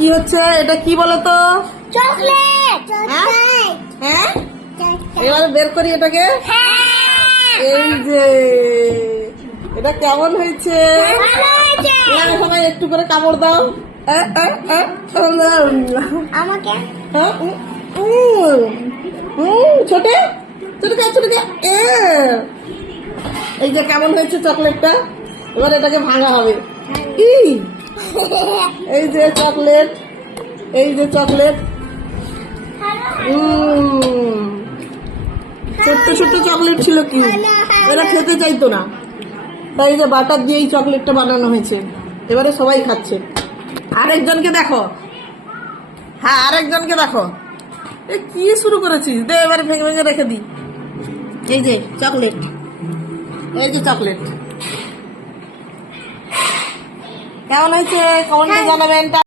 কি হচ্ছে? এটা কি বলো তো? চকলেট। হ্যাঁ, এবারে বের করি এটাকে। এই যে এটা কেমন হয়েছে? সবাই একটু করে কামড় দাও। আমাকে ছোটে ছোটে এই যে কেমন হয়েছে চকলেটটা? এবার এটাকে ভাঙা হবে। এই যে চকলেট, এই যে চকলেট। ছোট্ট ছোট্ট চকলেট ছিল, কি এরা খেতে চাইতো না, তাই এই যে বাটার দিয়ে এই চকলেটটা বানানো হয়েছে। এবারে সবাই খাচ্ছে। আরেকজনকে দেখো, হ্যাঁ আরেকজনকে দেখো। এ কি শুরু করেছিস? দে এবারে ভেঙে ভেঙে রেখে দি। এই যে চকলেট, এই যে চকলেট। কেমন হয়েছে কমেন্টে জানাবেন।